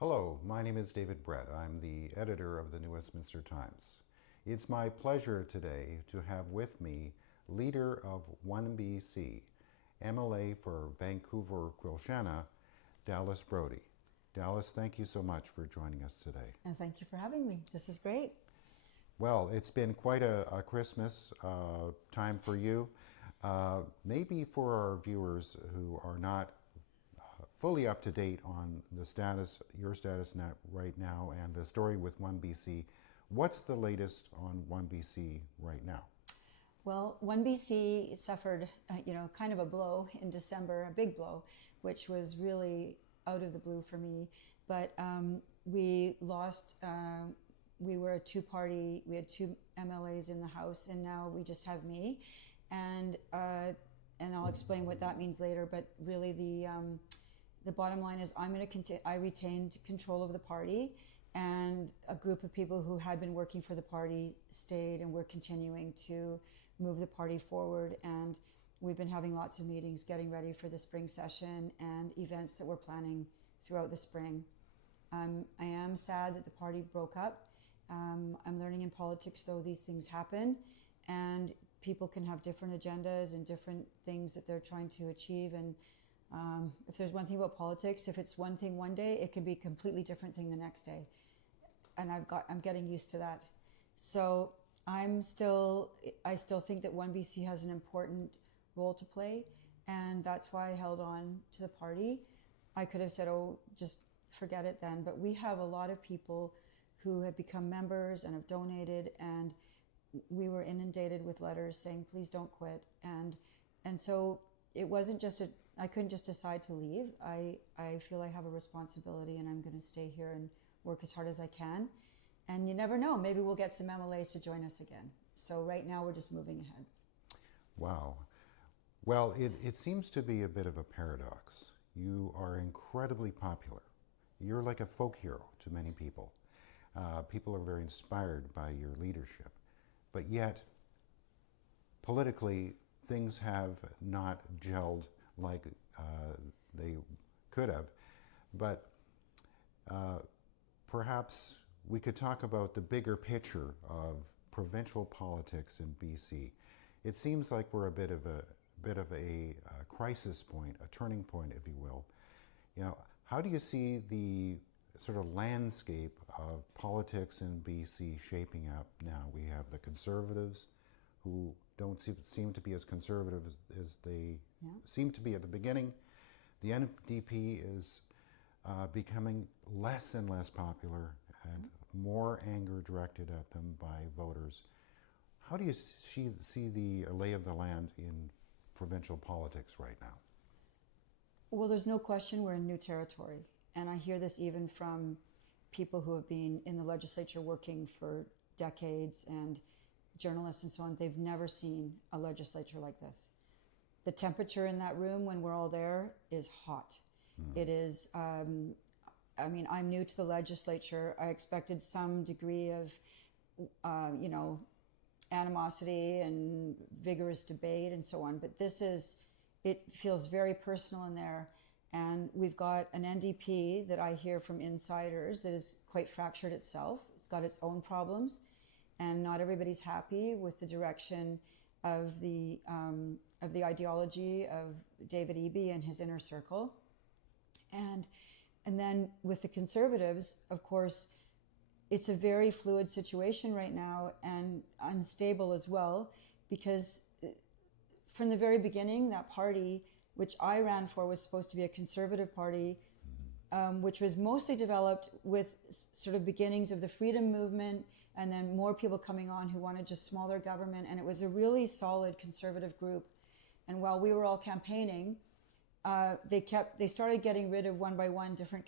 Hello, my name is David Brett. I'm the editor of the New Westminster Times. It's my pleasure today to have with me leader of OneBC, MLA for Vancouver-Quilchena, Dallas Brodie. Dallas, thank you so much for joining us today. And thank you for having me. This is great. Well, it's been quite a Christmas time for you. Maybe for our viewers who are not fully up to date on the status, your status right now, and the story with OneBC, what's the latest on OneBC right now? Well, OneBC suffered, kind of a blow in December, a big blow, which was really out of the blue for me. But we lost. We were a two-party. We had two MLAs in the House, and now we just have me. And I'll explain what that means later. But really, the bottom line is I retained control of the party, and a group of people who had been working for the party stayed, and we're continuing to move the party forward. And we've been having lots of meetings getting ready for the spring session and events that we're planning throughout the spring. I am sad that the party broke up. I'm learning in politics, though, these things happen, and people can have different agendas and different things that they're trying to achieve. And if there's one thing about politics, if it's one thing one day, it can be a completely different thing the next day. And I'm getting used to that. So I still think that OneBC has an important role to play, and that's why I held on to the party. I could have said, oh, just forget it then. But we have a lot of people who have become members and have donated, and we were inundated with letters saying, please don't quit. And so it wasn't just I couldn't just decide to leave. I feel I have a responsibility, and I'm going to stay here and work as hard as I can. And you never know, maybe we'll get some MLAs to join us again. So right now we're just moving ahead. Wow. Well, it seems to be a bit of a paradox. You are incredibly popular. You're like a folk hero to many people. People are very inspired by your leadership. But yet, politically, things have not gelled like they could have. But perhaps we could talk about the bigger picture of provincial politics in BC. It seems like we're a bit of a crisis point, a turning point, if you will. How do you see the sort of landscape of politics in BC shaping up now? We have the Conservatives, who don't seem to be as conservative as they seem to be at the beginning. The NDP is becoming less and less popular, and more anger directed at them by voters. How do you see the lay of the land in provincial politics right now? Well, there's no question we're in new territory. And I hear this even from people who have been in the legislature working for decades, and journalists and so on. They've never seen a legislature like this. The temperature in that room when we're all there is hot. It is, I'm new to the legislature. I expected some degree of, animosity and vigorous debate and so on. But it feels very personal in there. And we've got an NDP that I hear from insiders that is quite fractured itself. It's got its own problems, and not everybody's happy with the direction of the ideology of David Eby and his inner circle. And then with the Conservatives, of course, it's a very fluid situation right now, and unstable as well, because from the very beginning, that party, which I ran for, was supposed to be a conservative party, which was mostly developed with sort of beginnings of the freedom movement, and then more people coming on who wanted just smaller government. And it was a really solid conservative group. And while we were all campaigning, they started getting rid of one by one different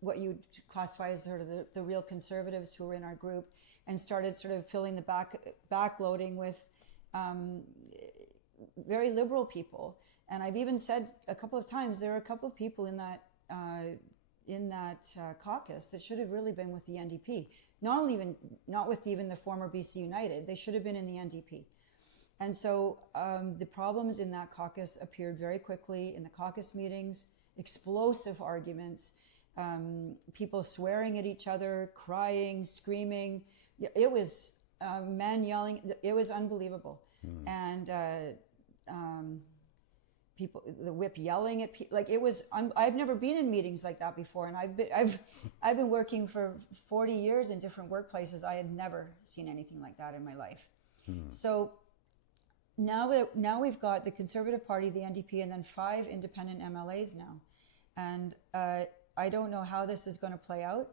what you would classify as sort of the real conservatives who were in our group, and started sort of filling the backloading with very liberal people. And I've even said a couple of times, there are a couple of people in that caucus that should have really been with the NDP. Not with even the former BC United. They should have been in the NDP. And so the problems in that caucus appeared very quickly in the caucus meetings, explosive arguments, people swearing at each other, crying, screaming. It was men yelling. It was unbelievable. And people, the whip yelling at people. Like, it was, I've never been in meetings like that before. And I've been working for 40 years in different workplaces. I had never seen anything like that in my life. So now we've got the Conservative Party, the NDP, and then 5 independent MLAs now. And I don't know how this is going to play out,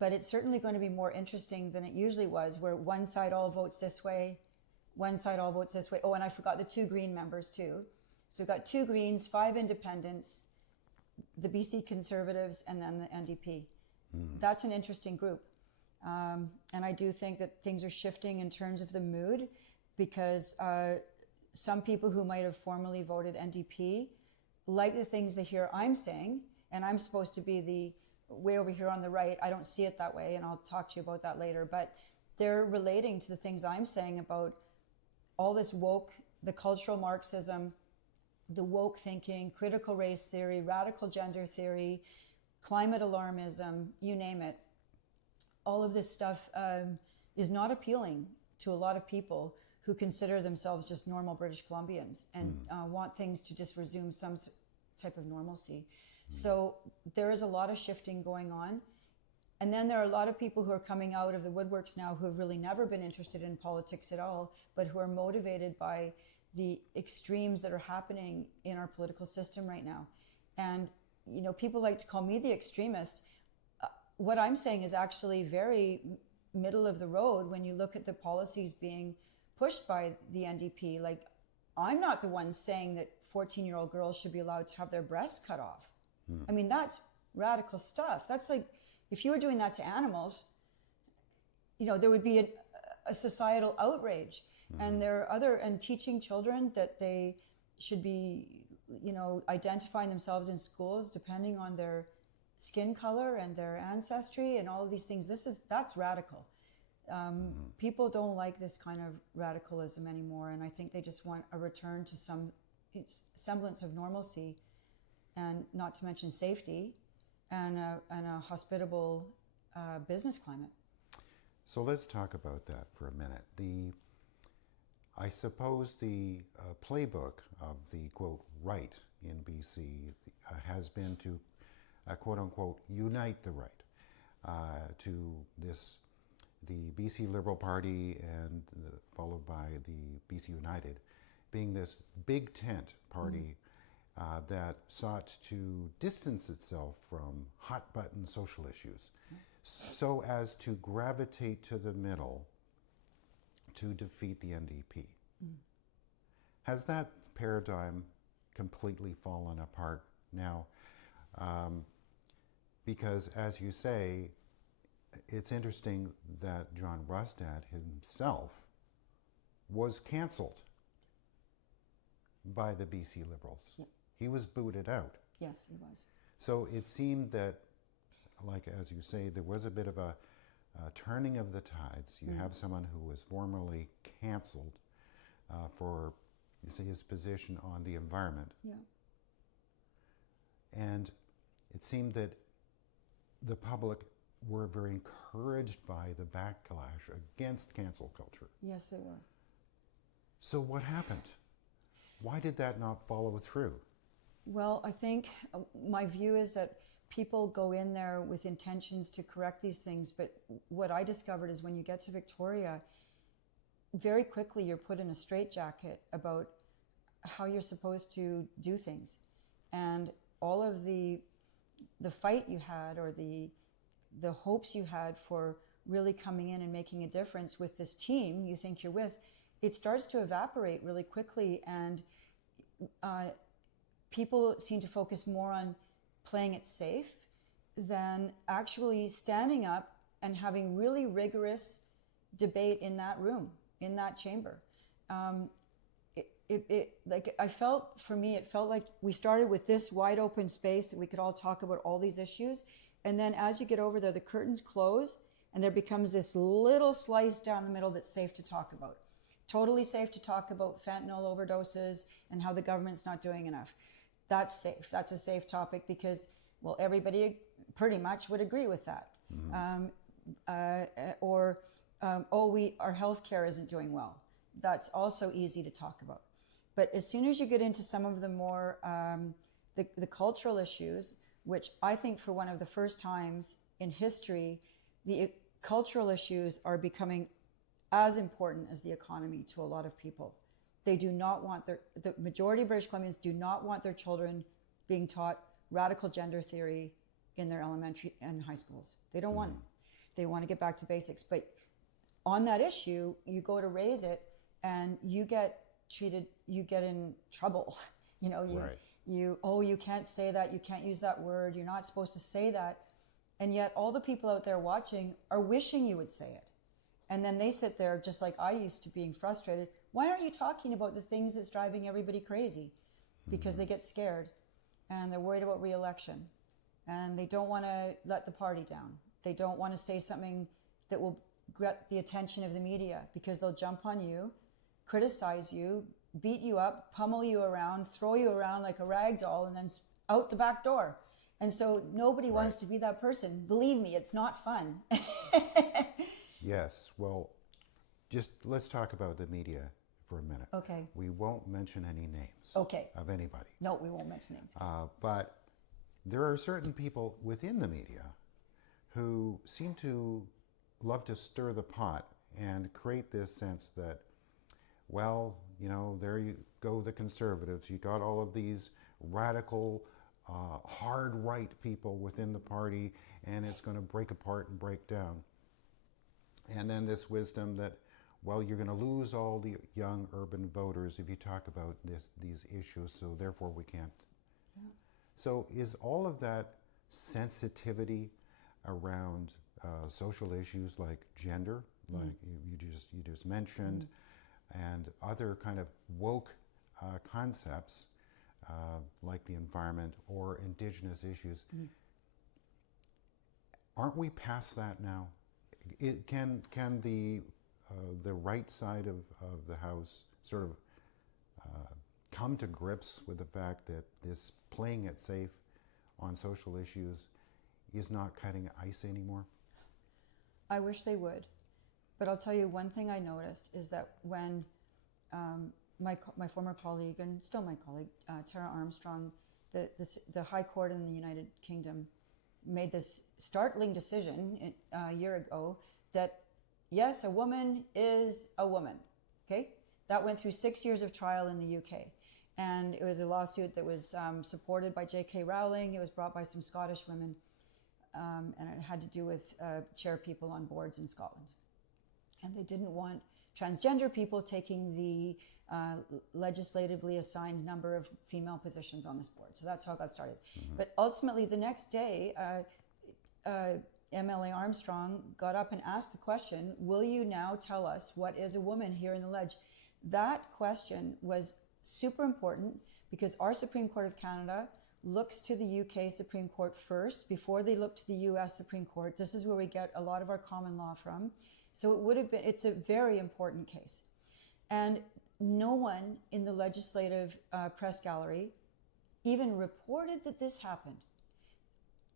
but it's certainly going to be more interesting than it usually was, where one side all votes this way, one side all votes this way. Oh, and I forgot the 2 Green members too. So we've got 2 Greens, 5 Independents, the BC Conservatives, and then the NDP. That's an interesting group. And I do think that things are shifting in terms of the mood, because some people who might have formerly voted NDP like the things they hear I'm saying, and I'm supposed to be the way over here on the right. I don't see it that way, and I'll talk to you about that later. But they're relating to the things I'm saying about all this woke, the cultural Marxism, the woke thinking, critical race theory, radical gender theory, climate alarmism, you name it. All of this stuff is not appealing to a lot of people who consider themselves just normal British Columbians and want things to just resume some type of normalcy. So there is a lot of shifting going on. And then there are a lot of people who are coming out of the woodworks now who have really never been interested in politics at all, but who are motivated by the extremes that are happening in our political system right now. And, you know, people like to call me the extremist. What I'm saying is actually very middle of the road when you look at the policies being pushed by the NDP. Like, I'm not the one saying that 14-year-old girls should be allowed to have their breasts cut off. I mean, that's radical stuff. That's like, if you were doing that to animals, you know, there would be a societal outrage. And there are and teaching children that they should be, you know, identifying themselves in schools depending on their skin color and their ancestry and all of these things. That's radical. People don't like this kind of radicalism anymore, and I think they just want a return to some semblance of normalcy, and not to mention safety, and a hospitable business climate. So let's talk about that for a minute. I suppose the playbook of the, quote, right in BC has been to, quote unquote, unite the right to the BC Liberal Party, and followed by the BC United, being this big tent party that sought to distance itself from hot button social issues so as to gravitate to the middle to defeat the NDP. Has that paradigm completely fallen apart now? Because, as you say, it's interesting that John Rustad himself was cancelled by the BC Liberals. Yep. He was booted out. Yes, he was. So it seemed that, like as you say, there was a bit of a turning of the tides. You have someone who was formerly cancelled for, you say, his position on the environment. Yeah. And it seemed that the public were very encouraged by the backlash against cancel culture. Yes, they were. So what happened? Why did that not follow through? Well, I think my view is that people go in there with intentions to correct these things, but what I discovered is when you get to Victoria, very quickly you're put in a straitjacket about how you're supposed to do things. And all of the fight you had, or the hopes you had for really coming in and making a difference with this team you think you're with, it starts to evaporate really quickly, and people seem to focus more on playing it safe than actually standing up and having really rigorous debate in that room, in that chamber. Like, I felt, for me, it felt like we started with this wide open space that we could all talk about all these issues. And then as you get over there, the curtains close and there becomes this little slice down the middle that's safe to talk about. Totally safe to talk about fentanyl overdoses and how the government's not doing enough. That's safe. That's a safe topic because, well, everybody pretty much would agree with that. Our healthcare isn't doing well. That's also easy to talk about. But as soon as you get into some of the more, the cultural issues, which I think for one of the first times in history, the cultural issues are becoming as important as the economy to a lot of people. They do not want the majority of British Columbians do not want their children being taught radical gender theory in their elementary and high schools. They don't want it. They want to get back to basics. But on that issue, you go to raise it and you get in trouble. You can't say that, you can't use that word, you're not supposed to say that. And yet all the people out there watching are wishing you would say it. And then they sit there just like I used to, being frustrated. Why aren't you talking about the things that's driving everybody crazy? Because they get scared and they're worried about re-election and they don't want to let the party down. They don't want to say something that will get the attention of the media, because they'll jump on you, criticize you, beat you up, pummel you around, throw you around like a rag doll, and then out the back door. And so nobody wants to be that person. Believe me, it's not fun. Yes. Well, just let's talk about the media for a minute. Okay. We won't mention any names of anybody. No, we won't mention names. But there are certain people within the media who seem to love to stir the pot and create this sense that, well, there you go, the conservatives. You got all of these radical, hard right people within the party, and it's going to break apart and break down. And then this wisdom that, well, you're going to lose all the young urban voters if you talk about these issues, so therefore we can't. Yeah. So is all of that sensitivity around social issues like gender, like you just mentioned, and other kind of woke concepts like the environment or Indigenous issues, aren't we past that now? Can the right side of the House sort of come to grips with the fact that this playing it safe on social issues is not cutting ice anymore? I wish they would. But I'll tell you one thing I noticed is that when my former colleague, and still my colleague, Tara Armstrong, the High Court in the United Kingdom made this startling decision a year ago that, yes, a woman is a woman, okay? That went through 6 years of trial in the UK. And it was a lawsuit that was supported by J.K. Rowling. It was brought by some Scottish women. And it had to do with chair people on boards in Scotland. And they didn't want transgender people taking the legislatively assigned number of female positions on this board. So that's how it got started. But ultimately, the next day, MLA Armstrong got up and asked the question, will you now tell us what is a woman here in the ledge? That question was super important because our Supreme Court of Canada looks to the UK Supreme Court first before they look to the US Supreme Court. This is where we get a lot of our common law from. So it's a very important case. And no one in the legislative press gallery even reported that this happened.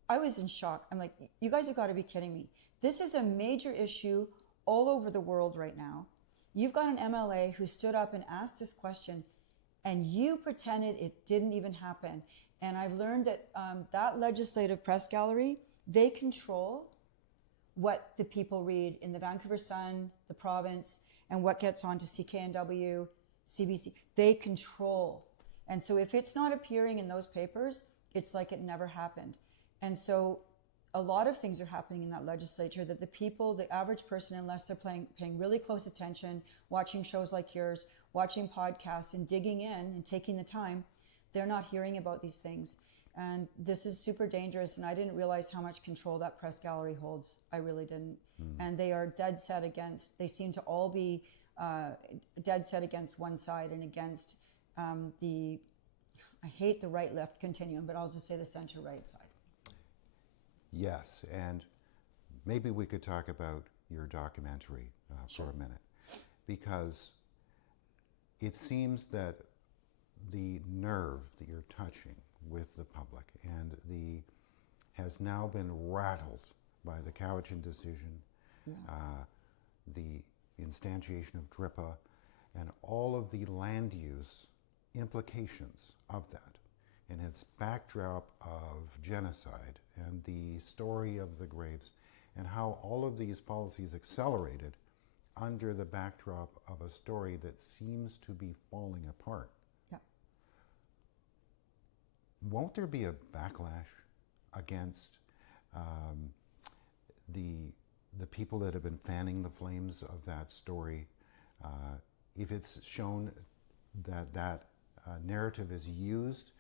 I was in shock. I'm like, you guys have got to be kidding me. This is a major issue all over the world right now. You've got an MLA who stood up and asked this question, and you pretended it didn't even happen. And I've learned that that legislative press gallery, they control what the people read in the Vancouver Sun, the province, and what gets on to CKNW, CBC. They control. And so if it's not appearing in those papers, it's like it never happened. And so a lot of things are happening in that legislature that the people, the average person, unless they're paying really close attention, watching shows like yours, watching podcasts and digging in and taking the time, they're not hearing about these things. And this is super dangerous. And I didn't realize how much control that press gallery holds. I really didn't. And they are dead set against, they seem to all be dead set against one side and against I hate the right-left continuum, but I'll just say the center-right side. Yes, and maybe we could talk about your documentary for a minute, because it seems that the nerve that you're touching with the public and the has now been rattled by the Cowichan decision, the instantiation of DRIPA, and all of the land use implications of that, and its backdrop of genocide and the story of the graves, and how all of these policies accelerated under the backdrop of a story that seems to be falling apart. Yeah. Won't there be a backlash against the people that have been fanning the flames of that story if it's shown that that narrative is used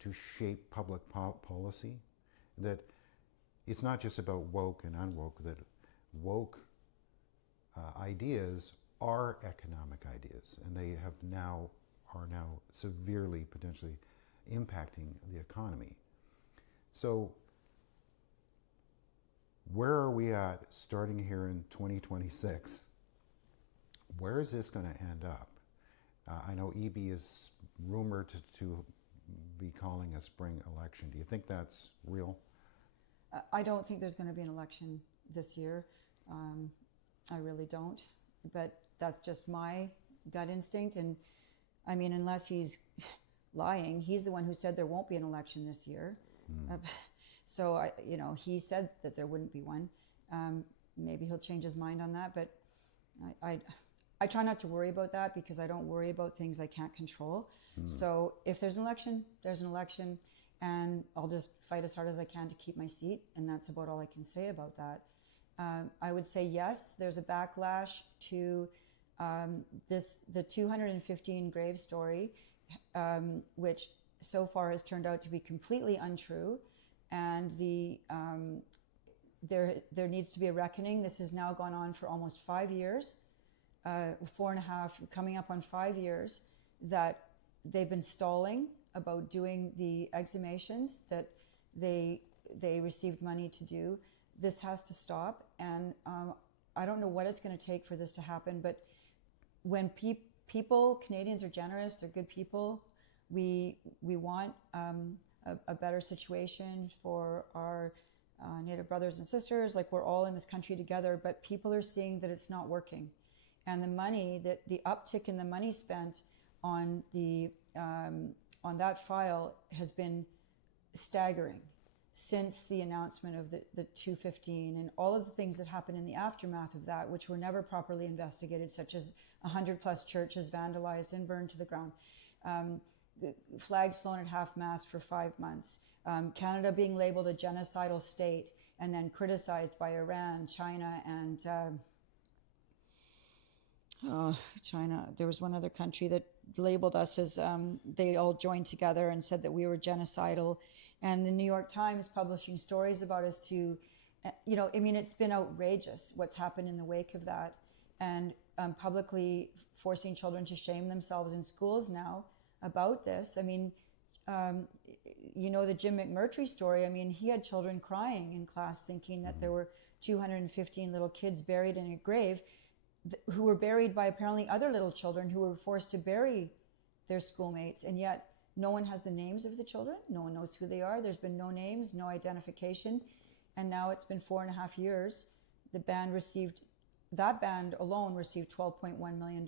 to shape public policy? That it's not just about woke and unwoke, that woke ideas are economic ideas, and they are now severely, potentially impacting the economy. So where are we at starting here in 2026? Where is this going to end up? I know EB is rumored to be calling a spring election. Do you think that's real? I don't think there's going to be an election this year. I really don't. But that's just my gut instinct. And I mean, unless he's lying, he's the one who said there won't be an election this year. So, he said that there wouldn't be one. Maybe he'll change his mind on that. But I try not to worry about that, because I don't worry about things I can't control. So if there's an election, there's an election. And I'll just fight as hard as I can to keep my seat. And that's about all I can say about that. I would say, yes, there's a backlash to the 215 grave story, which so far has turned out to be completely untrue. And there needs to be a reckoning. This has now gone on for almost 5 years, 4.5, coming up on 5 years, that they've been stalling about doing the exhumations that they received money to do. This has to stop, and I don't know what it's going to take for this to happen, but when Canadians are generous, they're good people. We want a better situation for our Native brothers and sisters. Like, we're all in this country together, but people are seeing that it's not working. And the money, the uptick in the money spent on that file has been staggering since the announcement of the 215, and all of the things that happened in the aftermath of that, which were never properly investigated, such as 100+ churches vandalized and burned to the ground, flags flown at half-mast for 5 months, Canada being labeled a genocidal state and then criticized by Iran, China, and China. There was one other country that labeled us as, they all joined together and said that we were genocidal. And the New York Times publishing stories about us to, it's been outrageous what's happened in the wake of that. And publicly forcing children to shame themselves in schools now about this. I mean, the Jim McMurtry story, he had children crying in class thinking that there were 215 little kids buried in a grave who were buried by apparently other little children who were forced to bury their schoolmates. And yet no one has the names of the children. No one knows who they are. There's been no names, no identification. And now it's been 4.5 years. That band alone received $12.1 million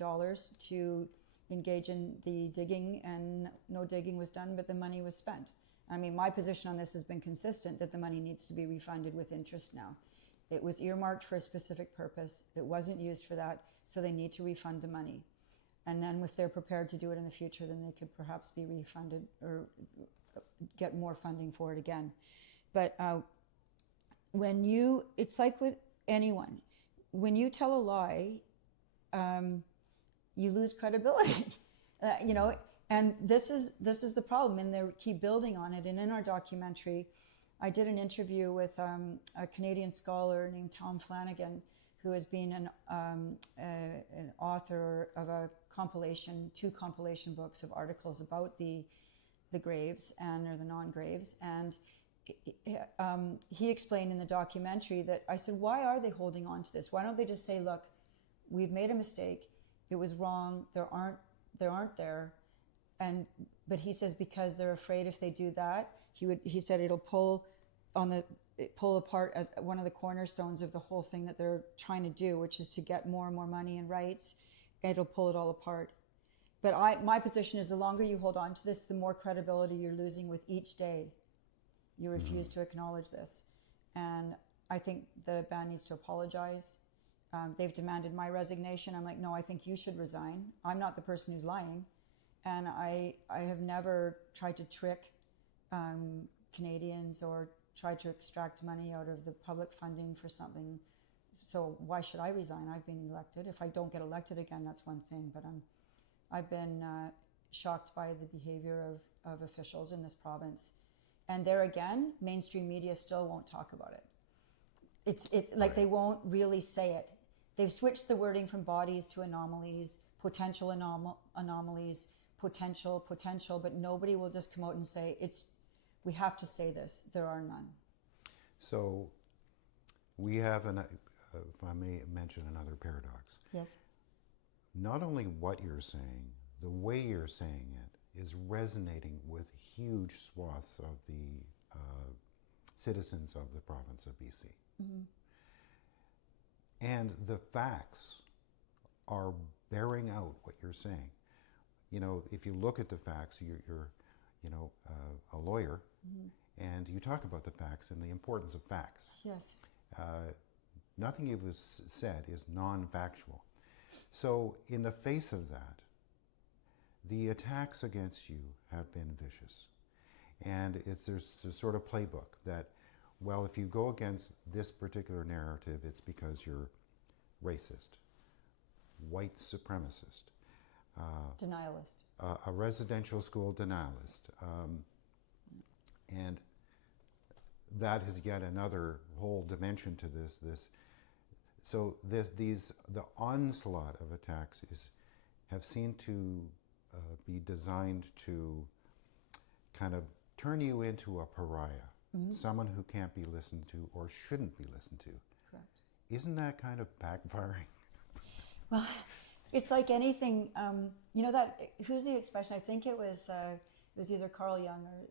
to engage in the digging, and no digging was done, but the money was spent. My position on this has been consistent, that the money needs to be refunded with interest now. It was earmarked for a specific purpose. It wasn't used for that, so they need to refund the money. And then if they're prepared to do it in the future, then they could perhaps be refunded or get more funding for it again. But it's like with anyone, when you tell a lie, you lose credibility, and this is the problem, and they keep building on it. And in our documentary, I did an interview with a Canadian scholar named Tom Flanagan, who has been an author of two compilation books of articles about the graves or the non-graves. And he explained in the documentary that I said, why are they holding on to this? Why don't they just say, look, we've made a mistake. It was wrong. There aren't there. But he says, because they're afraid if they do that, he said it'll pull pull apart at one of the cornerstones of the whole thing that they're trying to do, which is to get more and more money and rights. It'll pull it all apart. But my position is the longer you hold on to this, the more credibility you're losing with each day you refuse to acknowledge this. And I think the band needs to apologize. They've demanded my resignation. I'm like, no, I think you should resign. I'm not the person who's lying. And I have never tried to trick Canadians or tried to extract money out of the public funding for something. So why should I resign? I've been elected. If I don't get elected again, that's one thing. But I've been shocked by the behavior of officials in this province. And there again, mainstream media still won't talk about it. It's like they won't really say it. They've switched the wording from bodies to anomalies, potential anomalies, potential, but nobody will just come out and say, we have to say this, there are none. So we have, if I may mention another paradox. Yes. Not only what you're saying, the way you're saying it is resonating with huge swaths of the citizens of the province of BC. Mm-hmm. And the facts are bearing out what you're saying. You know, if you look at the facts, you're a lawyer, mm-hmm. and you talk about the facts and the importance of facts. Yes. Nothing you've said is non-factual. So in the face of that, the attacks against you have been vicious. And there's a sort of playbook that, well, if you go against this particular narrative, it's because you're racist, white supremacist, denialist, a residential school denialist. And that is yet another whole dimension to this. The onslaught of attacks have seemed to be designed to kind of turn you into a pariah, mm-hmm. someone who can't be listened to or shouldn't be listened to. Correct. Isn't that kind of backfiring? Well, it's like anything. Who's the expression? I think it was either Carl Jung or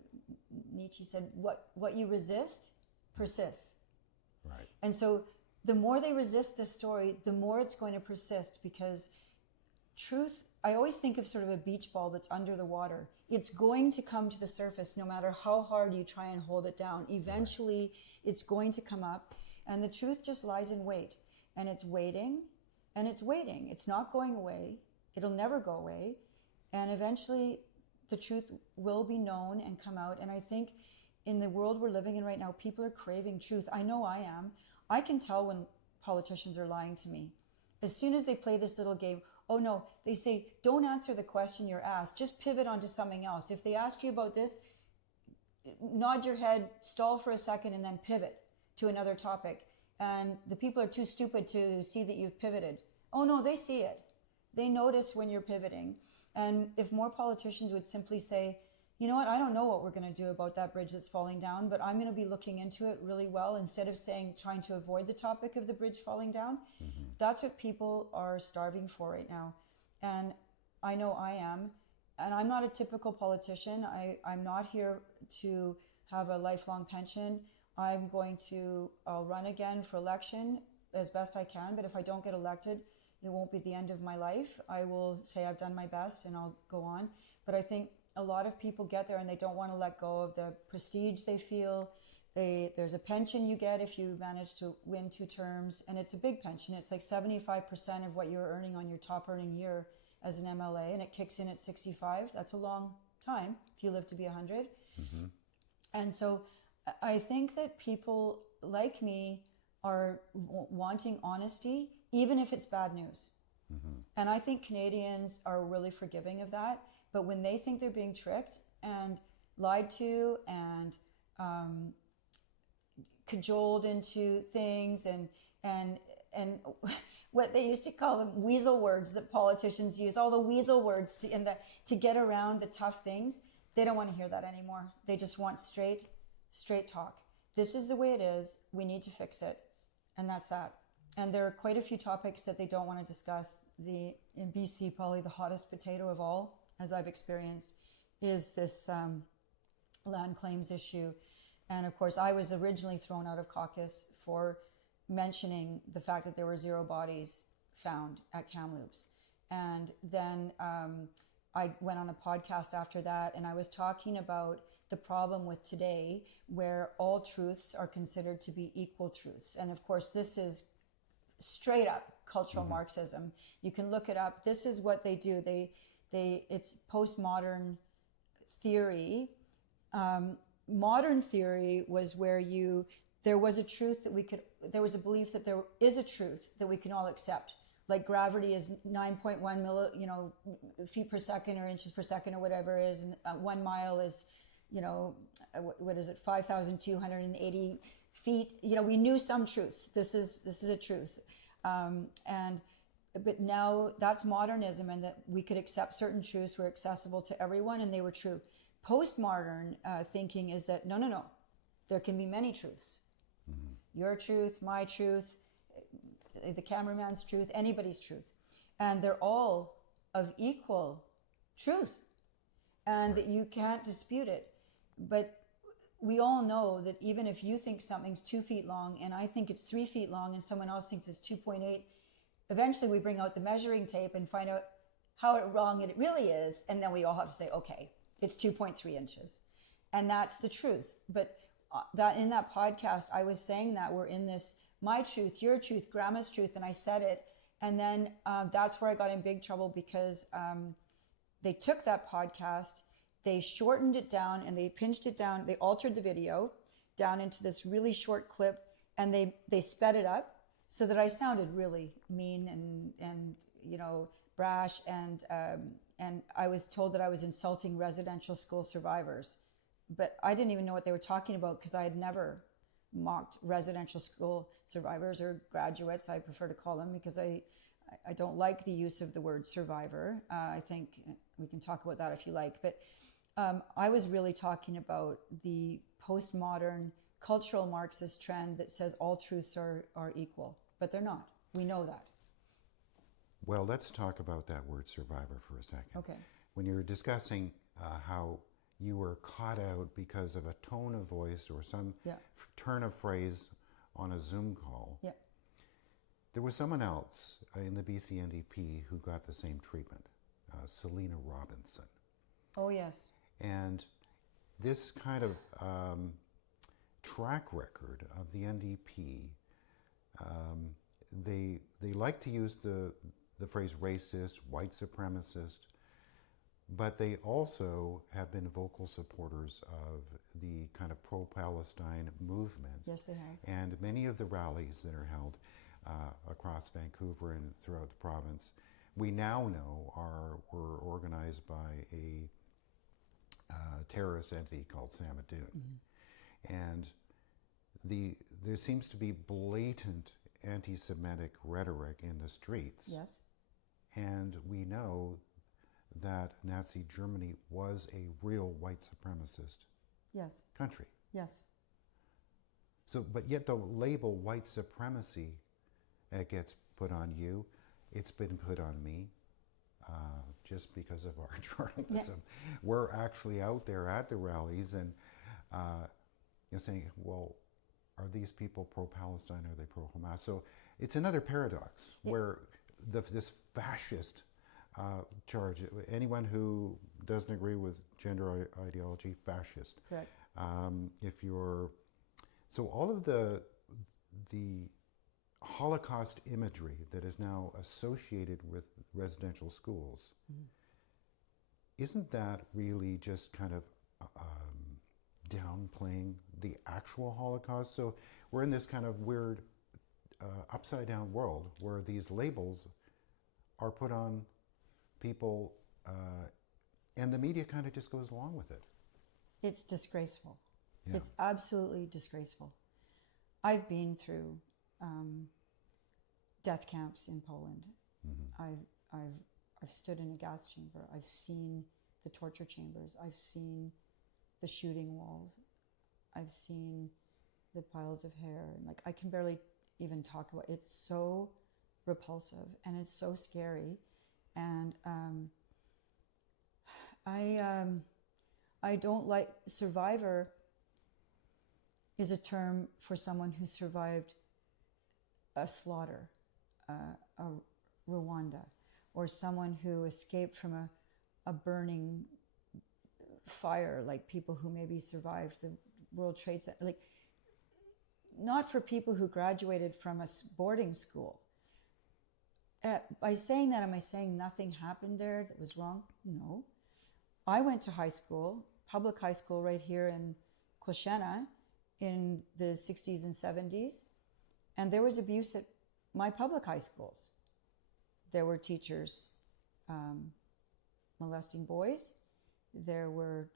Nietzsche said, "What you resist persists." Right. And so the more they resist this story, the more it's going to persist, because truth, I always think of sort of a beach ball that's under the water. It's going to come to the surface no matter how hard you try and hold it down. Eventually, it's going to come up, and the truth just lies in wait. And it's waiting, and it's waiting. It's not going away. It'll never go away. And eventually, the truth will be known and come out. And I think in the world we're living in right now, people are craving truth. I know I am. I can tell when politicians are lying to me. As soon as they play this little game, oh no, they say, don't answer the question you're asked, just pivot onto something else. If they ask you about this, nod your head, stall for a second, and then pivot to another topic. And the people are too stupid to see that you've pivoted. Oh no, they see it. They notice when you're pivoting. And if more politicians would simply say, you know what, I don't know what we're going to do about that bridge that's falling down, but I'm going to be looking into it really well, instead of trying to avoid the topic of the bridge falling down. Mm-hmm. That's what people are starving for right now. And I know I am. And I'm not a typical politician. I'm not here to have a lifelong pension. I'll run again for election as best I can, but if I don't get elected, it won't be the end of my life. I will say I've done my best and I'll go on. But I think a lot of people get there and they don't want to let go of the prestige they feel. There's a pension you get if you manage to win 2 terms, and it's a big pension. It's like 75% of what you're earning on your top earning year as an MLA, and it kicks in at 65. That's a long time if you live to be 100. Mm-hmm. And so I think that people like me are wanting honesty, even if it's bad news. Mm-hmm. And I think Canadians are really forgiving of that. But when they think they're being tricked and lied to and cajoled into things and what they used to call them weasel words that politicians use, all the weasel words to get around the tough things, they don't want to hear that anymore. They just want straight talk. This is the way it is. We need to fix it. And that's that. And there are quite a few topics that they don't want to discuss. In BC, probably the hottest potato of all, as I've experienced, is this land claims issue. And of course, I was originally thrown out of caucus for mentioning the fact that there were 0 bodies found at Kamloops. And then I went on a podcast after that, and I was talking about the problem with today where all truths are considered to be equal truths. And of course, this is straight up cultural Marxism. You can look it up. This is what they do. It's postmodern theory. Modern theory was where there was a truth that there was a belief that there is a truth that we can all accept. Like gravity is 9.1 feet per second or inches per second or whatever it is, and 1 mile is, what is it, 5,280 feet. We knew some truths. This is a truth, but now that's modernism, and that we could accept certain truths were accessible to everyone, and they were true. Postmodern thinking is that no, there can be many truths. Your truth, my truth, the cameraman's truth, anybody's truth, and they're all of equal truth, and that you can't dispute it. But we all know that even if you think something's 2 feet long and I think it's 3 feet long and someone else thinks it's 2.8, eventually we bring out the measuring tape and find out how wrong it really is, and then we all have to say, okay, it's 2.3 inches, and that's the truth. But that in that podcast, I was saying that we're in this my truth, your truth, grandma's truth, and I said it, and then that's where I got in big trouble because they took that podcast, they shortened it down, and they pinched it down. They altered the video down into this really short clip, and they sped it up so that I sounded really mean and brash, and I was told that I was insulting residential school survivors, but I didn't even know what they were talking about because I had never mocked residential school survivors or graduates. I prefer to call them because I don't like the use of the word survivor. I think we can talk about that if you like, but I was really talking about the postmodern cultural Marxist trend that says all truths are equal, but they're not. We know that. Well, let's talk about that word survivor for a second. Okay. When you were discussing how you were caught out because of a tone of voice or some turn of phrase on a Zoom call, there was someone else in the BC NDP who got the same treatment, Selena Robinson. Oh, yes. And this kind of track record of the NDP, they like to use the phrase racist, white supremacist, but they also have been vocal supporters of the kind of pro-Palestine movement. Yes, they have. And many of the rallies that are held across Vancouver and throughout the province, we now know were organized by a terrorist entity called Samadoun. And there seems to be blatant anti-Semitic rhetoric in the streets. Yes. And we know that Nazi Germany was a real white supremacist country. Yes. So, but yet the label white supremacy gets put on you. It's been put on me just because of our journalism. Yeah. We're actually out there at the rallies and saying, well, are these people pro-Palestine? Are they pro-Hamas? So it's another paradox where this fascist charge, anyone who doesn't agree with gender ideology, fascist. Correct. So all of the Holocaust imagery that is now associated with residential schools, isn't that really just kind of downplaying the actual Holocaust? So we're in this kind of weird upside down world where these labels are put on people and the media kind of just goes along with it. It's disgraceful. Yeah. It's absolutely disgraceful. I've been through death camps in Poland. I've stood in a gas chamber. I've seen the torture chambers. I've seen the shooting walls. I've seen the piles of hair. And I can barely even talk about it. It's so repulsive and it's so scary. And I don't like Survivor. is a term for someone who survived a slaughter, a Rwanda, or someone who escaped from a burning fire, like people who maybe survived the World Trade Center. Like, not for people who graduated from a boarding school. By saying that, am I saying nothing happened there that was wrong? No. I went to high school, public high school right here in Quilchena in the 60s and 70s, and there was abuse at my public high schools. There were teachers molesting boys. There were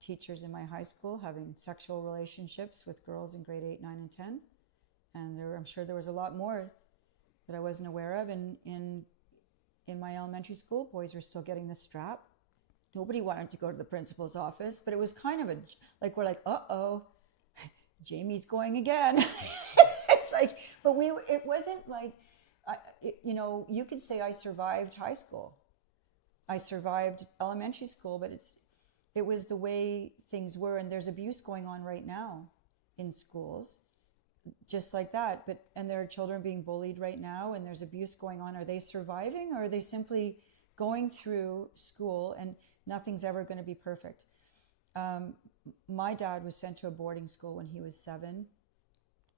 teachers in my high school having sexual relationships with girls in grade 8, 9, and 10. And I'm sure there was a lot more that I wasn't aware of. And in my elementary school, boys were still getting the strap. Nobody wanted to go to the principal's office, but it was kind of we're like, uh-oh, Jamie's going again. It's like, but it wasn't like, you could say I survived high school. I survived elementary school, but it was the way things were, and there's abuse going on right now in schools, just like that. And there are children being bullied right now, and there's abuse going on. Are they surviving, or are they simply going through school and nothing's ever going to be perfect? My dad was sent to a boarding school when he was 7.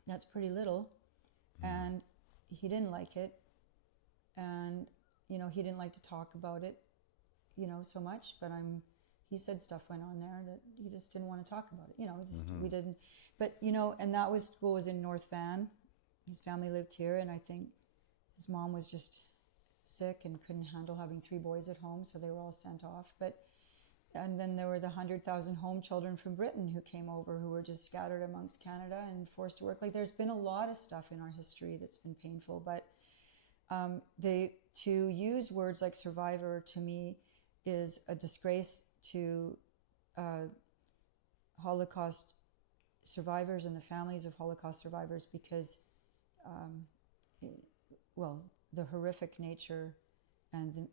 That's pretty little. And he didn't like it. And, he didn't like to talk about it, so much. But he said stuff went on there that he just didn't want to talk about it. We didn't. But, and school was in North Van. His family lived here. And I think his mom was just sick and couldn't handle having 3 boys at home. So they were all sent off. And then there were the 100,000 home children from Britain who came over, who were just scattered amongst Canada and forced to work. Like, there's been a lot of stuff in our history that's been painful, but to use words like survivor, to me, is a disgrace to Holocaust survivors and the families of Holocaust survivors, because, the horrific nature and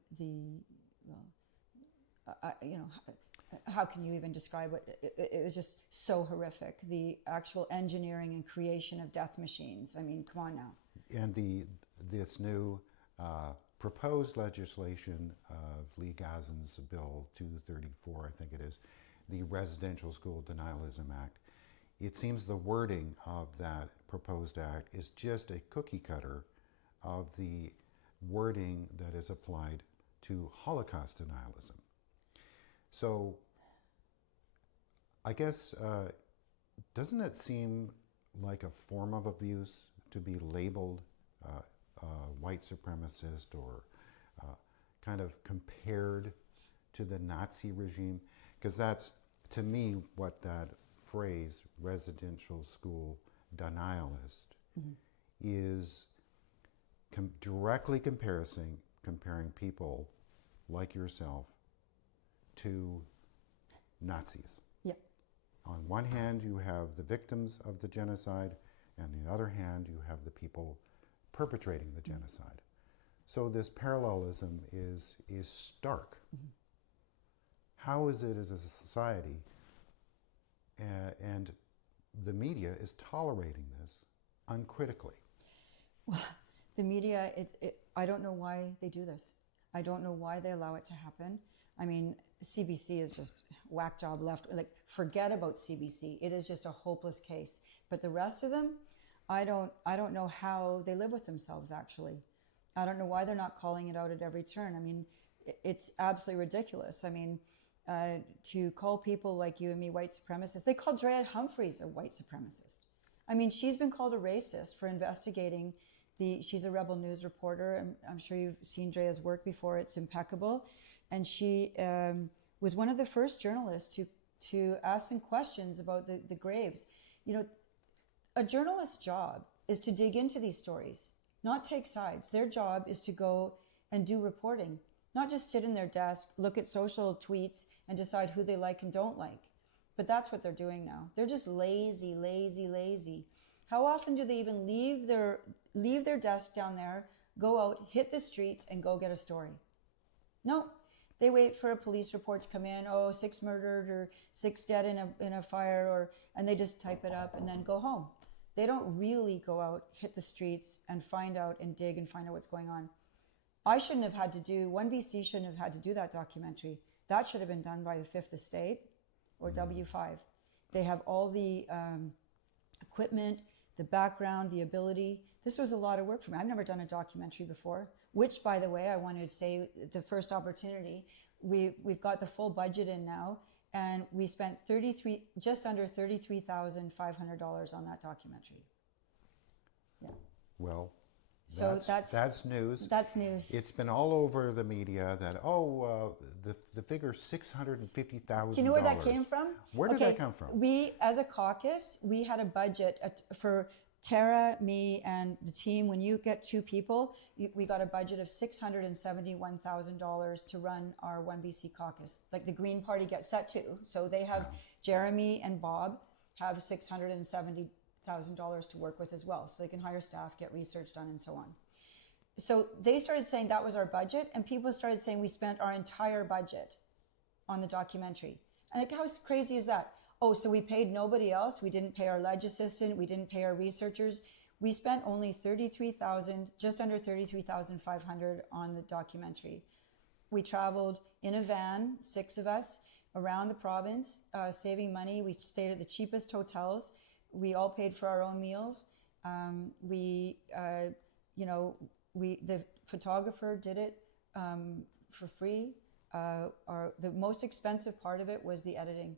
how can you even describe it? It was just so horrific. The actual engineering and creation of death machines. I mean, come on now. And this new proposed legislation of Lee Gazen's Bill 234, I think it is, the Residential School Denialism Act. It seems the wording of that proposed act is just a cookie cutter of the wording that is applied to Holocaust denialism. So I guess, doesn't it seem like a form of abuse to be labeled white supremacist or kind of compared to the Nazi regime? Because that's, to me, what that phrase, residential school denialist, is directly comparing people like yourself to Nazis. Yep. On one hand, you have the victims of the genocide, and on the other hand, you have the people perpetrating the genocide. So this parallelism is stark. How is it as a society, and the media is tolerating this uncritically? Well, the media, I don't know why they do this. I don't know why they allow it to happen. I mean, CBC is just whack job left. Like, forget about CBC. It is just a hopeless case. But the rest of them, I don't know how they live with themselves, actually. I don't know why they're not calling it out at every turn. I mean, it's absolutely ridiculous. I mean, to call people like you and me white supremacists. They called Drea Humphreys a white supremacist. I mean, she's been called a racist for investigating she's a Rebel News reporter. I'm sure you've seen Drea's work before. It's impeccable. And she was one of the first journalists to ask some questions about the graves. A journalist's job is to dig into these stories, not take sides. Their job is to go and do reporting, not just sit in their desk, look at social tweets, and decide who they like and don't like. But that's what they're doing now. They're just lazy, lazy, lazy. How often do they even leave their desk down there, go out, hit the streets, and go get a story? No. They wait for a police report to come in. 6 murdered or 6 dead in a fire, and they just type it up and then go home. They don't really go out, hit the streets, and find out and dig and find out what's going on. I shouldn't have had to do, OneBC shouldn't have had to do that documentary. That should have been done by the Fifth Estate or W5. They have all the equipment, the background, the ability. This was a lot of work for me. I've never done a documentary before, which, by the way, I wanted to say the first opportunity, we've got the full budget in now, and we spent just under $33,500 on that documentary. Yeah. Well, so that's news. That's news. It's been all over the media that the figure $650,000. Do you know where that came from? Where did that come from? We, as a caucus, we had a budget for Tara, me, and the team. When you get two people, we got a budget of $671,000 to run our OneBC caucus. Like the Green Party gets that too. So they have Jeremy and Bob have $670,000 to work with as well, so they can hire staff, get research done, and so on. So they started saying that was our budget, and people started saying we spent our entire budget on the documentary. And like, how crazy is that? Oh, so we paid nobody else? We didn't pay our ledge assistant, we didn't pay our researchers. We spent only just under $33,500 on the documentary. We traveled in a van, 6 of us, around the province, saving money. We stayed at the cheapest hotels. We all paid for our own meals. The photographer did it for free. The most expensive part of it was the editing,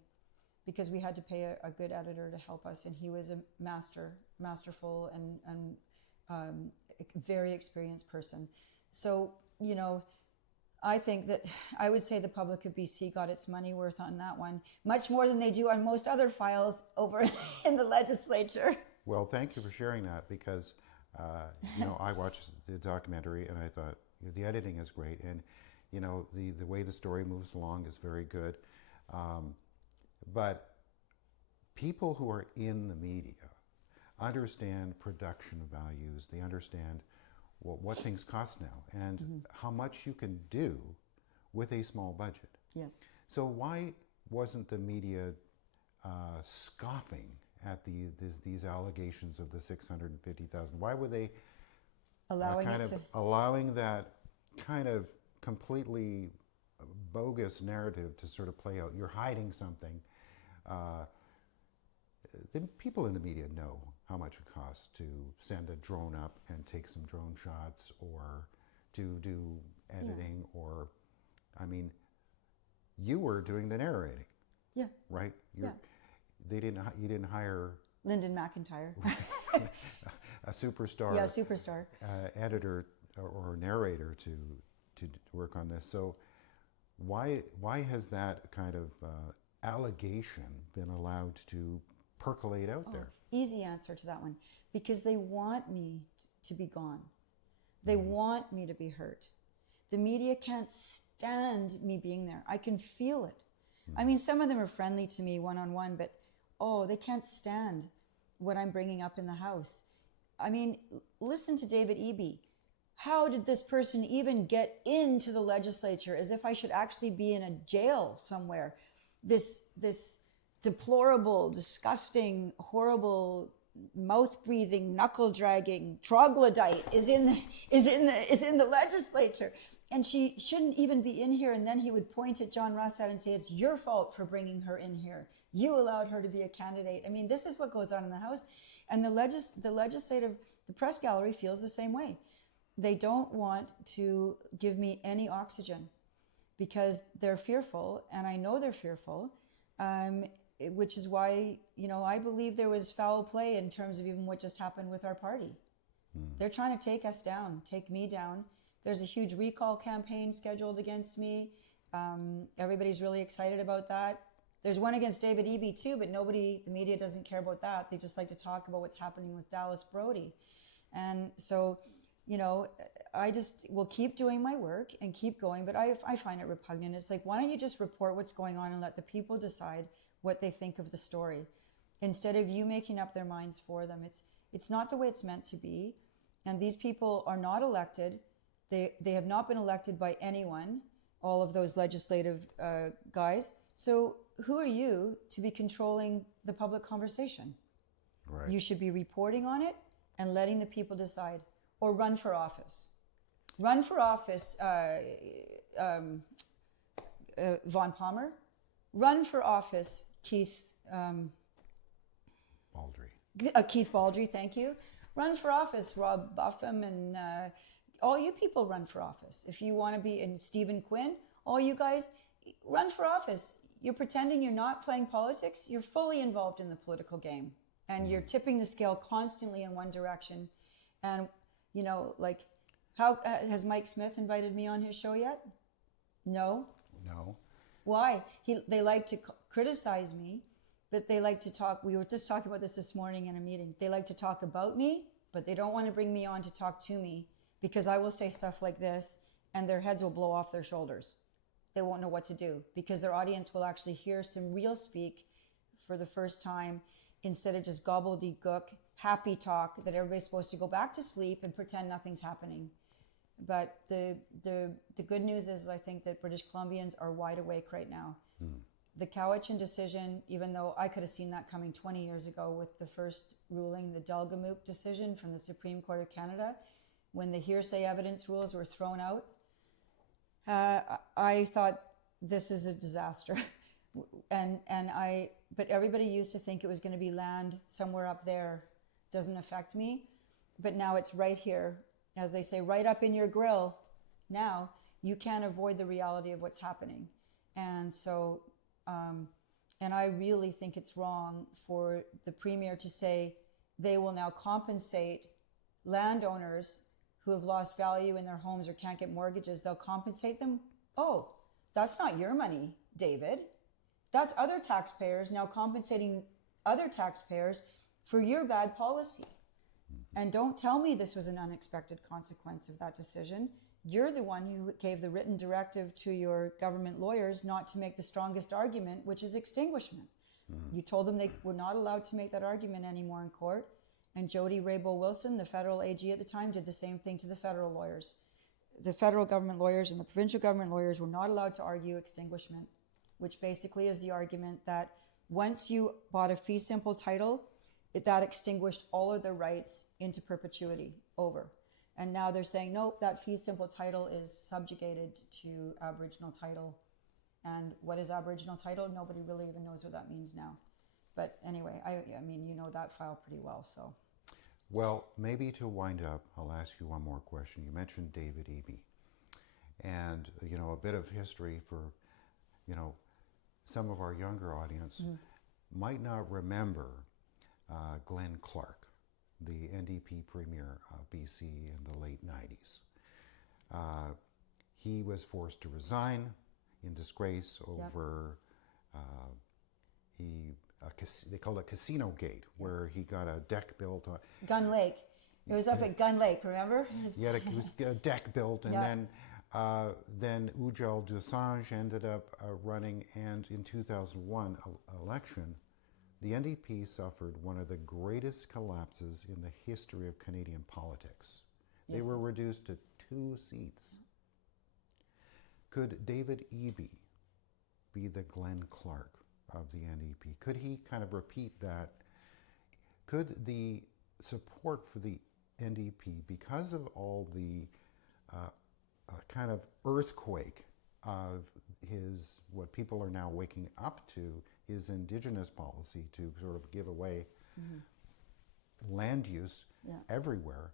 because we had to pay a good editor to help us, and he was a masterful and very experienced person. So, I think that I would say the public of BC got its money worth on that one, much more than they do on most other files over in the legislature. Well, thank you for sharing that, because I watched the documentary and I thought the editing is great, and the way the story moves along is very good. But people who are in the media understand production values. They understand what things cost now and how much you can do with a small budget. Yes. So why wasn't the media scoffing at these allegations of the $650,000? Why were they allowing that kind of completely bogus narrative to sort of play out? You're hiding something. The people in the media know how much it costs to send a drone up and take some drone shots, or to do editing, or, you were doing the narrating. Yeah. Right? You didn't hire Lyndon McIntyre. a superstar. Yeah, superstar. Editor or narrator to work on this. So why has that kind of allegation been allowed to percolate out there? Easy answer to that one. Because they want me to be gone. They want me to be hurt. The media can't stand me being there. I can feel it. Some of them are friendly to me one-on-one, but they can't stand what I'm bringing up in the House. Listen to David Eby. How did this person even get into the legislature, as if I should actually be in a jail somewhere? This deplorable, disgusting, horrible, mouth-breathing, knuckle-dragging troglodyte is in the legislature, and she shouldn't even be in here. And then he would point at John Rustad and say, "It's your fault for bringing her in here. You allowed her to be a candidate." This is what goes on in the House, and the press gallery feels the same way. They don't want to give me any oxygen because they're fearful, and I know they're fearful. Which is why, I believe there was foul play in terms of even what just happened with our party. They're trying to take us down, take me down. There's a huge recall campaign scheduled against me. Everybody's really excited about that. There's one against David Eby too, but the media doesn't care about that. They just like to talk about what's happening with Dallas Brodie. And so, I just will keep doing my work and keep going, but I find it repugnant. It's like, why don't you just report what's going on and let the people decide what they think of the story, instead of you making up their minds for them. It's not the way it's meant to be. And these people are not elected. They have not been elected by anyone, all of those legislative guys. So who are you to be controlling the public conversation? Right. You should be reporting on it and letting the people decide, or run for office. Run for office, Von Palmer. Run for office, Keith Baldry, thank you. Run for office, Rob Buffum, and all you people run for office. If you want to be, and Stephen Quinn, all you guys, run for office. You're pretending you're not playing politics. You're fully involved in the political game. And you're tipping the scale constantly in one direction. And, you know, like, how has Mike Smith invited me on his show yet? No. No. Why? They like to criticize me, but they like to talk. We were just talking about this morning in a meeting. They like to talk about me, but they don't want to bring me on to talk to me, because I will say stuff like this and their heads will blow off their shoulders. They won't know what to do, because their audience will actually hear some real speak for the first time, instead of just gobbledygook, happy talk that everybody's supposed to go back to sleep and pretend nothing's happening. But the good news is, I think that British Columbians are wide awake right now. The Cowichan decision, even though I could have seen that coming 20 years ago with the first ruling, the Delgamuukw decision from the Supreme Court of Canada, when the hearsay evidence rules were thrown out, I thought, this is a disaster. But everybody used to think it was going to be land somewhere up there. Doesn't affect me. But now it's right here. As they say, right up in your grill. Now you can't avoid the reality of what's happening. And so, and I really think it's wrong for the Premier to say they will now compensate landowners who have lost value in their homes or can't get mortgages. They'll compensate them. Oh, that's not your money, David. That's other taxpayers now compensating other taxpayers for your bad policy. And don't tell me this was an unexpected consequence of that decision. You're the one who gave the written directive to your government lawyers not to make the strongest argument, which is extinguishment. You told them they were not allowed to make that argument anymore in court. And Jody Raybo-Wilson, the federal AG at the time, did the same thing to the federal lawyers. The federal government lawyers and the provincial government lawyers were not allowed to argue extinguishment, which basically is the argument that once you bought a fee simple title, that extinguished all of their rights into perpetuity, over. And now they're saying, nope, that fee simple title is subjugated to Aboriginal title. And what is Aboriginal title? Nobody really even knows what that means now. But anyway, I mean, you know that file pretty well, so. Well, maybe to wind up, I'll ask you one more question. You mentioned David Eby. And, you know, a bit of history for, you know, some of our younger audience might not remember Glenn Clark, the NDP Premier of BC in the late 90s. He was forced to resign in disgrace over, they call it Casino Gate, where he got a deck built. Gun Lake. It was up at Gun Lake, remember? He had a deck built, and then Ujjal Dosanjh ended up running, and in 2001 election, the NDP suffered one of the greatest collapses in the history of Canadian politics. They were reduced to 2 seats. Could David Eby be the Glenn Clark of the NDP? Could he kind of repeat that? Could the support for the NDP, because of all the kind of earthquake of his, what people are now waking up to, his Indigenous policy to sort of give away land use everywhere,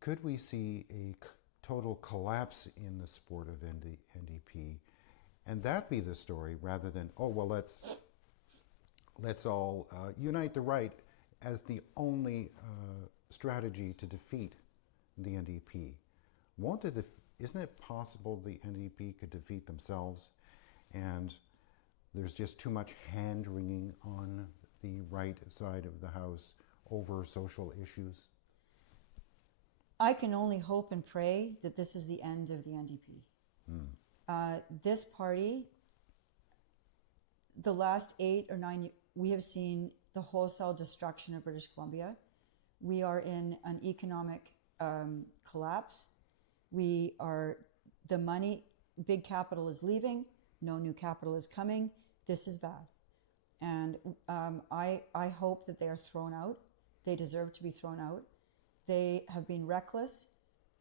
could we see a total collapse in the support of NDP, and that be the story, rather than, oh, well, let's all unite the right as the only strategy to defeat the NDP? Isn't it possible the NDP could defeat themselves, and there's just too much hand-wringing on the right side of the House over social issues? I can only hope and pray that this is the end of the NDP. This party, the last 8 or 9 years, we have seen the wholesale destruction of British Columbia. We are in an economic collapse. The money, big capital is leaving. no new capital is coming. This is bad. And I hope that they are thrown out. They deserve to be thrown out. They have been reckless,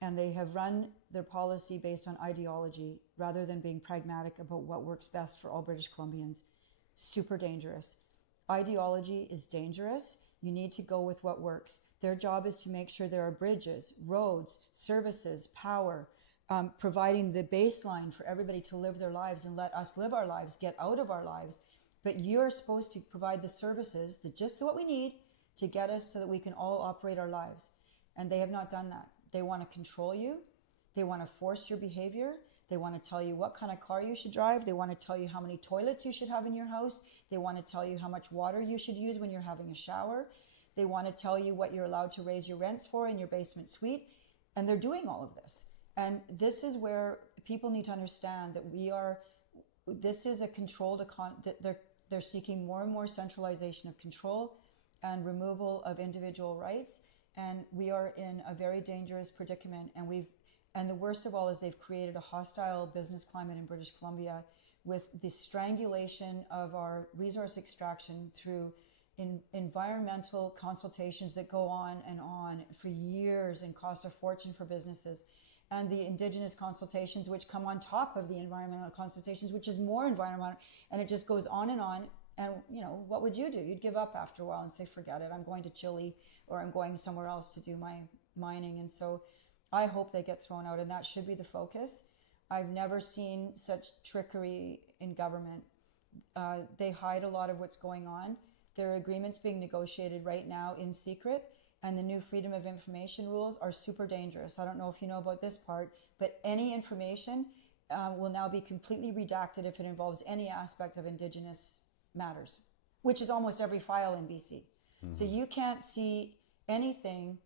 and they have run their policy based on ideology rather than being pragmatic about what works best for all British Columbians. Super dangerous. Ideology is dangerous. You need to go with what works. Their job is to make sure there are bridges, roads, services, power, providing the baseline for everybody to live their lives and let us live our lives, get out of our lives. But you're supposed to provide the services, just what we need to get us so that we can all operate our lives. And they have not done that. They want to control you. They want to force your behavior. They want to tell you what kind of car you should drive. They want to tell you how many toilets you should have in your house. They want to tell you how much water you should use when you're having a shower. They want to tell you what you're allowed to raise your rents for in your basement suite. And they're doing all of this. And this is where people need to understand that this is a controlled, they're seeking more and more centralization of control and removal of individual rights. And we are in a very dangerous predicament. And the worst of all is they've created a hostile business climate in British Columbia with the strangulation of our resource extraction through environmental consultations that go on for years and cost a fortune for businesses. And the Indigenous consultations, which come on top of the environmental consultations, which is more environmental, and it just goes on. And, what would you do? You'd give up after a while and say, forget it, I'm going to Chile, or I'm going somewhere else to do my mining. And so I hope they get thrown out, and that should be the focus. I've never seen such trickery in government. They hide a lot of what's going on. There are agreements being negotiated right now in secret, and the new Freedom of Information rules are super dangerous. I don't know if you know about this part, but any information will now be completely redacted if it involves any aspect of Indigenous matters, which is almost every file in BC. Mm-hmm. So you can't see anything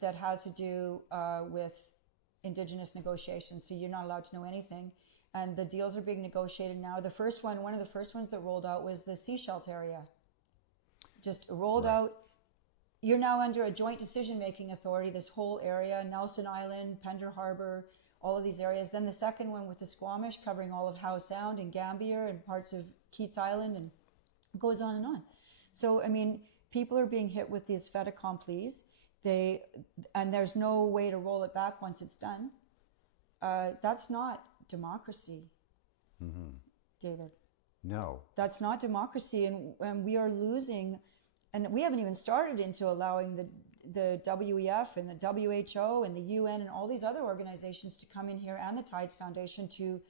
that has to do with Indigenous negotiations. So you're not allowed to know anything. And the deals are being negotiated now. The first one, one of the first ones that rolled out was the Seashelt area. Just rolled out. You're now under a joint decision-making authority, this whole area, Nelson Island, Pender Harbor, all of these areas. Then the second one with the Squamish covering all of Howe Sound and Gambier and parts of Keats Island, and it goes on and on. So, I mean, people are being hit with these fait accomplis. And there's no way to roll it back once it's done. That's not democracy, David. No. That's not democracy, and we are losing, and we haven't even started into allowing the WEF and the WHO and the UN and all these other organizations to come in here, and the Tides Foundation, to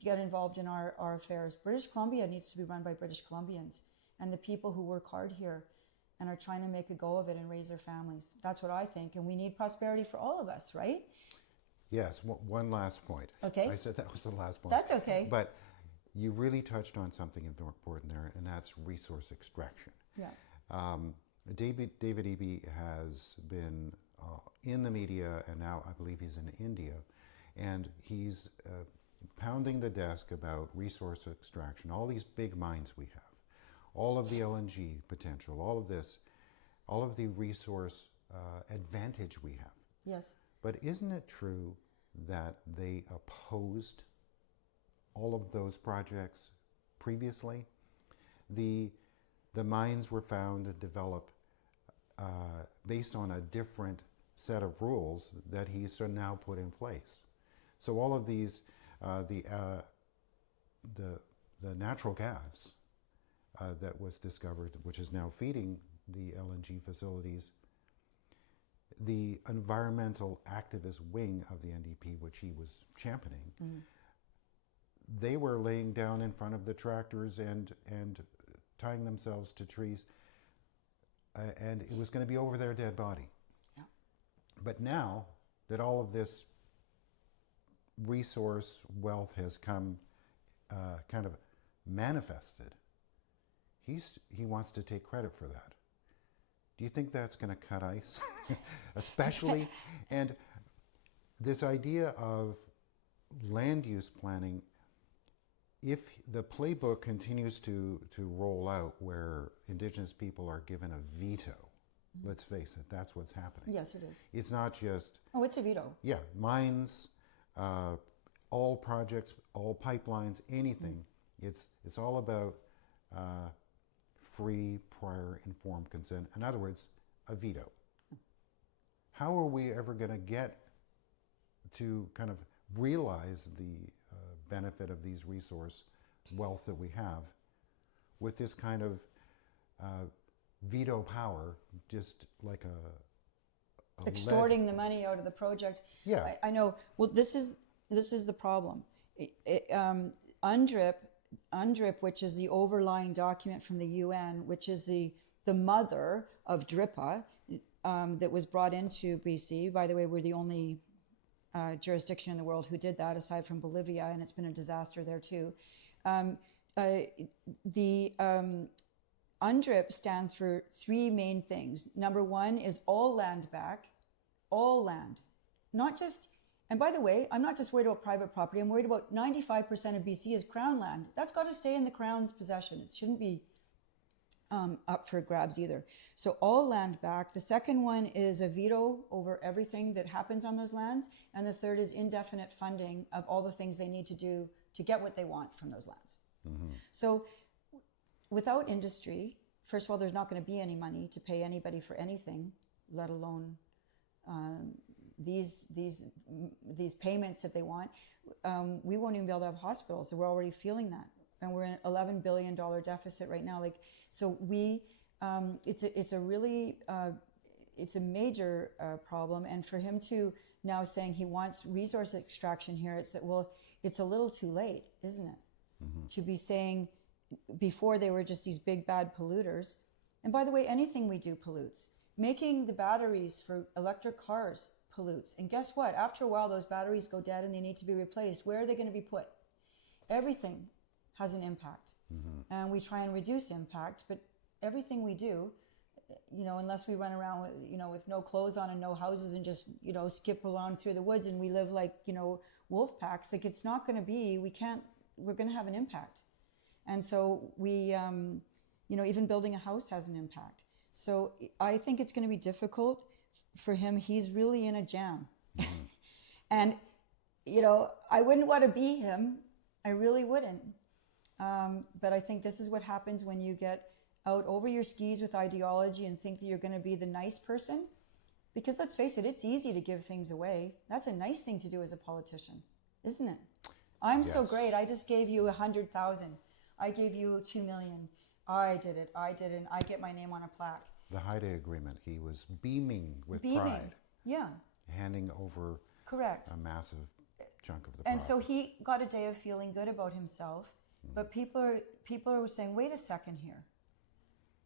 get involved in our affairs. British Columbia needs to be run by British Columbians and the people who work hard here and are trying to make a go of it and raise their families. That's what I think, and we need prosperity for all of us, right? Yes, one last point. Okay. I said that was the last point. That's okay. But you really touched on something important there, and that's resource extraction. Yeah. David Eby has been in the media, and now I believe he's in India, and he's pounding the desk about resource extraction, all these big mines we have, all of the LNG potential, all of this, all of the resource advantage we have. Yes. But isn't it true that they opposed all of those projects previously? The mines were found and developed based on a different set of rules that he's now put in place. So all of these, the natural gas that was discovered, which is now feeding the LNG facilities, the environmental activist wing of the NDP, which he was championing, they were laying down in front of the tractors and tying themselves to trees, and it was going to be over their dead body. Yeah. But now that all of this resource wealth has come kind of manifested, he wants to take credit for that. Do you think that's going to cut ice? Especially, and this idea of land use planning, if the playbook continues to roll out where Indigenous people are given a veto, let's face it, that's what's happening. Yes, it is. It's not just... Oh, it's a veto. Yeah, mines, all projects, all pipelines, anything. It's all about free, prior, informed consent. In other words, a veto. How are we ever going to get to kind of realize the benefit of these resource wealth that we have with this kind of veto power, just like a extorting the money out of the project? Yeah. I know. Well, this is the problem. UNDRIP, which is the overlying document from the UN, which is the mother of DRIPA, that was brought into BC. By the way, we're the only jurisdiction in the world who did that, aside from Bolivia, and it's been a disaster there too. The UNDRIP stands for three main things. Number one is all land back, all land, not just. And by the way, I'm not just worried about private property. I'm worried about 95% of BC is Crown land. That's got to stay in the Crown's possession. It shouldn't be up for grabs either. So all land back. The second one is a veto over everything that happens on those lands. And the third is indefinite funding of all the things they need to do to get what they want from those lands. Mm-hmm. So without industry, first of all, there's not going to be any money to pay anybody for anything, let alone these payments that they want. We won't even be able to have hospitals. So we're already feeling that. And we're in an $11 billion deficit right now. So it's a really, it's a major problem. And for him to now saying he wants resource extraction here, it's a little too late, isn't it? Mm-hmm. To be saying before they were just these big bad polluters. And by the way, anything we do pollutes. Making the batteries for electric cars pollutes. And guess what? After a while, those batteries go dead and they need to be replaced. Where are they going to be put? Everything has an impact. Mm-hmm. And we try and reduce impact, but everything we do, unless we run around with, with no clothes on and no houses and just, skip around through the woods and we live like, wolf packs, it's not going to be, we're going to have an impact. And so we, even building a house has an impact. So I think it's going to be difficult for him. He's really in a jam. Mm-hmm. And, I wouldn't want to be him. I really wouldn't. But I think this is what happens when you get out over your skis with ideology and think that you're going to be the nice person. Because let's face it, it's easy to give things away. That's a nice thing to do as a politician, isn't it? I'm so great. I just gave you 100,000. I gave you 2 million. I did it. I get my name on a plaque. The Haida Agreement, he was beaming with pride. Yeah. Handing over correct. A massive chunk of the And profits. so he got a day of feeling good about himself. But people are saying, wait a second here.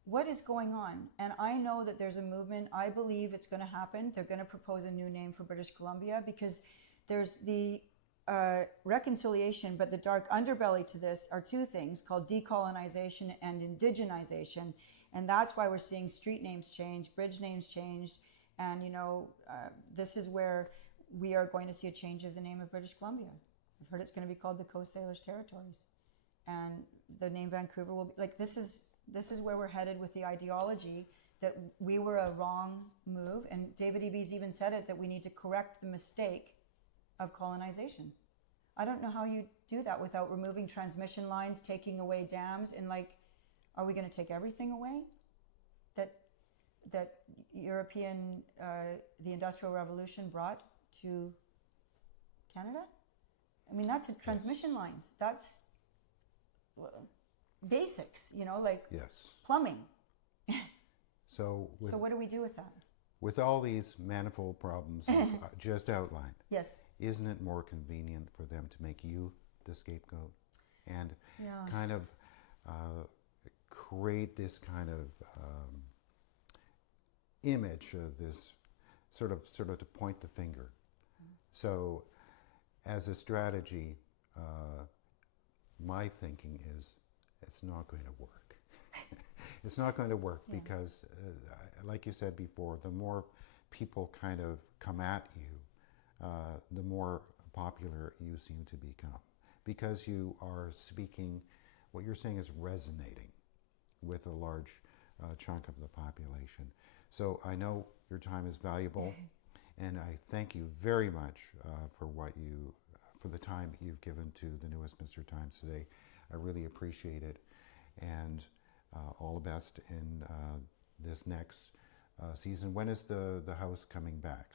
What is going on? And I know that there's a movement. I believe it's going to happen. They're going to propose a new name for British Columbia because there's the reconciliation, but the dark underbelly to this are two things called decolonization and indigenization. And that's why we're seeing street names change, bridge names changed. And, this is where we are going to see a change of the name of British Columbia. I've heard it's going to be called the Coast Salish Territories. And the name Vancouver will be this is where we're headed with the ideology that we were a wrong move. And David Eby's even said it, that we need to correct the mistake of colonization. I don't know how you do that without removing transmission lines, taking away dams, and are we going to take everything away that European, the Industrial Revolution brought to Canada? I mean, that's transmission lines. That's basics, yes. Plumbing. So what do we do with that? With all these manifold problems just outlined, yes, isn't it more convenient for them to make you the scapegoat and kind of create this kind of image of this sort of to point the finger? So as a strategy, my thinking is it's not going to work. It's not going to work because, like you said before, the more people kind of come at you, the more popular you seem to become. Because you are speaking, what you're saying is resonating with a large chunk of the population. So I know your time is valuable, and I thank you very much for the time you've given to the New Westminster Times today. I really appreciate it. And all the best in this next season. When is the House coming back?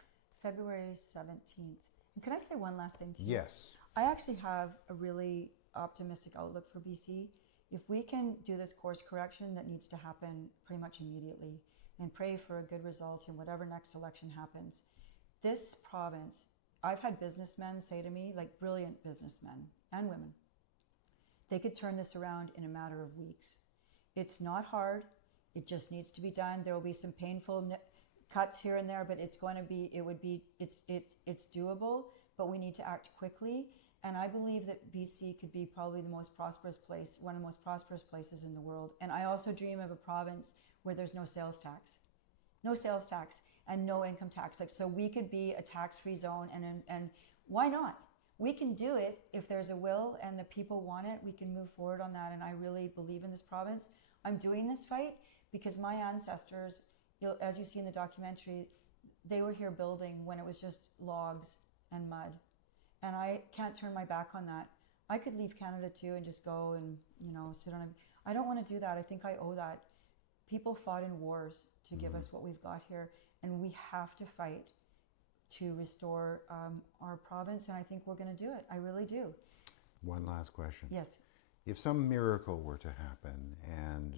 February 17th. And can I say one last thing too? Yes. I actually have a really optimistic outlook for BC. If we can do this course correction that needs to happen pretty much immediately and pray for a good result in whatever next election happens, this province, I've had businessmen say to me, like brilliant businessmen and women, they could turn this around in a matter of weeks. It's not hard. It just needs to be done. There will be some painful cuts here and there, but it's doable, but we need to act quickly. And I believe that BC could be probably the most prosperous place, one of the most prosperous places in the world. And I also dream of a province where there's no sales tax and no income tax. Like, so we could be a tax-free zone, and why not? We can do it if there's a will and the people want it. We can move forward on that, and I really believe in this province. I'm doing this fight because my ancestors, as you see in the documentary, they were here building when it was just logs and mud. And I can't turn my back on that. I could leave Canada too and just go and, sit on I don't want to do that. I think I owe that. People fought in wars to give us what we've got here, and we have to fight to restore our province, and I think we're going to do it. I really do. One last question. Yes. If some miracle were to happen and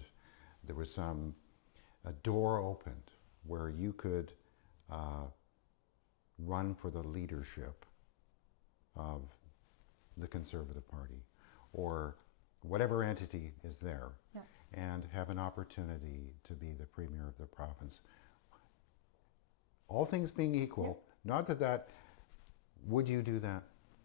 there was a door opened where you could run for the leadership of the Conservative Party or whatever entity is there, yeah, and have an opportunity to be the Premier of the province, all things being equal, not that, would you do that?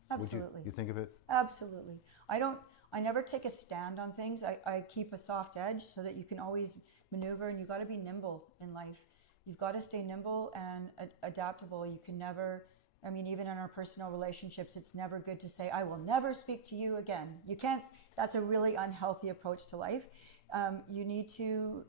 Absolutely. You think of it? Absolutely. I never take a stand on things. I keep a soft edge so that you can always maneuver, and you've got to be nimble in life. You've got to stay nimble and adaptable. You can never, even in our personal relationships, it's never good to say, I will never speak to you again. You can't, that's a really unhealthy approach to life. You need to,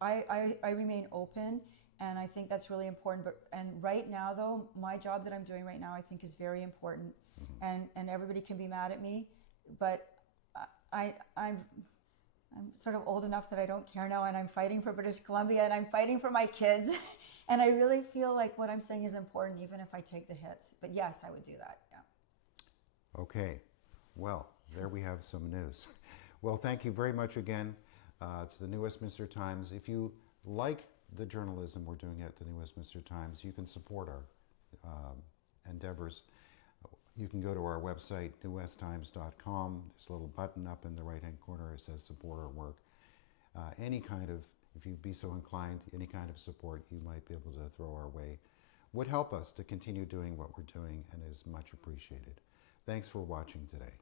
I remain open, and I think that's really important. And right now though, my job that I'm doing right now, I think is very important. Mm-hmm. And everybody can be mad at me, but I'm sort of old enough that I don't care now, and I'm fighting for British Columbia, and I'm fighting for my kids. And I really feel like what I'm saying is important, even if I take the hits. But yes, I would do that, yeah. Okay, well, there we have some news. Well, thank you very much again. It's the New Westminster Times. If you like the journalism we're doing at the New Westminster Times, you can support our endeavors. You can go to our website, newwesttimes.com. There's a little button up in the right-hand corner. It says support our work. Any kind of, if you'd be so inclined, any kind of support you might be able to throw our way would help us to continue doing what we're doing, and is much appreciated. Thanks for watching today.